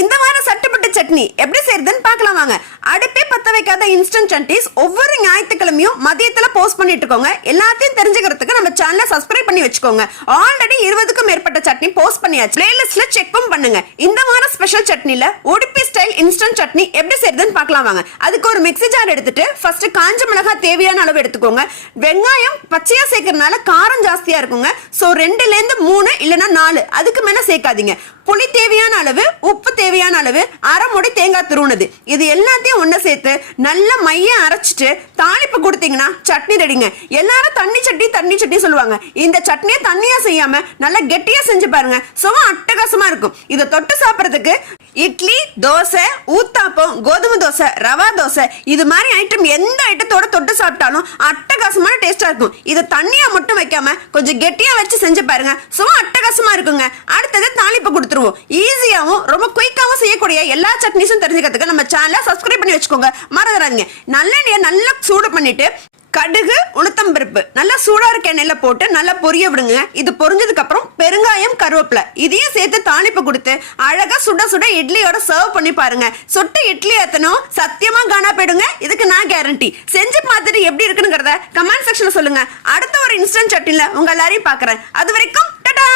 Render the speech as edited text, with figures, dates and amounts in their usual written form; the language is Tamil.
இந்த மாதிரி சட்டுப்பட்டு சட்னி எப்படி செய்யறதுன்னு பார்க்கலாம் வாங்க. அடுப்பே பத்த வைக்காத இன்ஸ்டன்ட் சட்னிஸ் ஒவ்வொரு ஞாயிற்றுக்கிழமையும் மதியத்துல போஸ்ட் பண்ணிட்டு இருக்கோங்க. எல்லாத்தையும் தெரிஞ்சுக்கிறதுக்கு நம்ம சேனலை சப்ஸ்கிரைப் பண்ணி வச்சுக்கோங்க. ஆல்ரெடி 20க்கும் மேற்பட்ட சட்னி போஸ்ட் பண்ணியாச்சு. பிளேலிஸ்ட்ல செக்கும் பண்ணுங்க. இந்த மாதிரி ஸ்பெஷல் சட்னில உடுப்பி ஸ்டைல் இன்ஸ்டன்ட் சட்னி எப்படி செய்யறதுன்னு பார்க்கலாம் வாங்க. அதுக்கு ஒரு மிக்ஸி ஜார் எடுத்துட்டு ஃபர்ஸ்ட் காஞ்ச மிளகாய் தேவையான அளவு எடுத்துக்கோங்க. வெங்காயம் பச்சையா சேர்க்கறதுனால காரம் ஜாஸ்தியா இருக்குங்க. சோ 2ல இருந்து 3 இல்லனா 4 அதுக்கு மேல சேர்க்காதீங்க. புளி தேவையான அளவு, உப்பு தேவையான அளவு, அரை மூடி தேங்காய் துருவுனது, இது எல்லாத்தையும் ஒண்ணு சேர்த்து நல்ல மைய அரைச்சிட்டு தாளிப்பு கொடுத்தீங்கன்னா சட்னி ரெடிங்க. எல்லாரும் தண்ணி சட்னி சொல்லுவாங்க. இந்த சட்னியை தண்ணியா செய்யாம நல்லா கெட்டியா செஞ்சு பாருங்க. சும்மா அட்டகாசமா இருக்கும். இதை தொட்டு சாப்பிட்றதுக்கு இட்லி, தோசை, ஊத்தாப்பம், கோதுமை தோசை, ரவா தோசை, இது மாதிரி ஐட்டம் எந்த ஐட்டத்தோட தொட்டு சாப்பிட்டாலும் அட்டகாசமான டேஸ்டா இருக்கும். இதை தண்ணியா மட்டும் வைக்காம கொஞ்சம் கெட்டியா வச்சு செஞ்சு பாருங்க. சும்மா அட்டகாசமா இருக்குங்க. அடுத்தது தாளிப்பு கொடுத்துருவோம். ஈஸியாவும் ரொம்ப குயிக்காவும் செய்யக்கூடிய எல்லா சட்னிஸும் தெரிஞ்சுக்கிறதுக்கு நம்ம சேனலை சப்ஸ்கிரைப் பண்ணி வச்சுக்கோங்க. மறந்துடாதீங்க. நல்லெண்ணெயை நல்லா சூடு பண்ணிட்டு கடுகு, உளுத்தம் பருப்பு நல்லா சூடா இருக்க எண்ணெயில போட்டு நல்லா பொரிய விடுங்க. இது பொரிஞ்சதுக்கு அப்புறம் பெருங்காயம், கருவேப்பிலை இதையும் சேர்த்து தாளிப்பு கொடுத்து அழகா சுட சுட இட்லியோட சர்வ் பண்ணி பாருங்க. சுட்ட இட்லி எத்தனும் சத்தியமா காணா போயிடுங்க. இதுக்கு நான் கேரண்டி. செஞ்சு பார்த்துட்டு எப்படி இருக்குங்கிறத கமெண்ட் செக்ஷன்ல சொல்லுங்க. அடுத்த ஒரு இன்ஸ்டன்ட் சட்னில உங்க எல்லாரையும் பாக்குறேன். அது வரைக்கும் டாடா.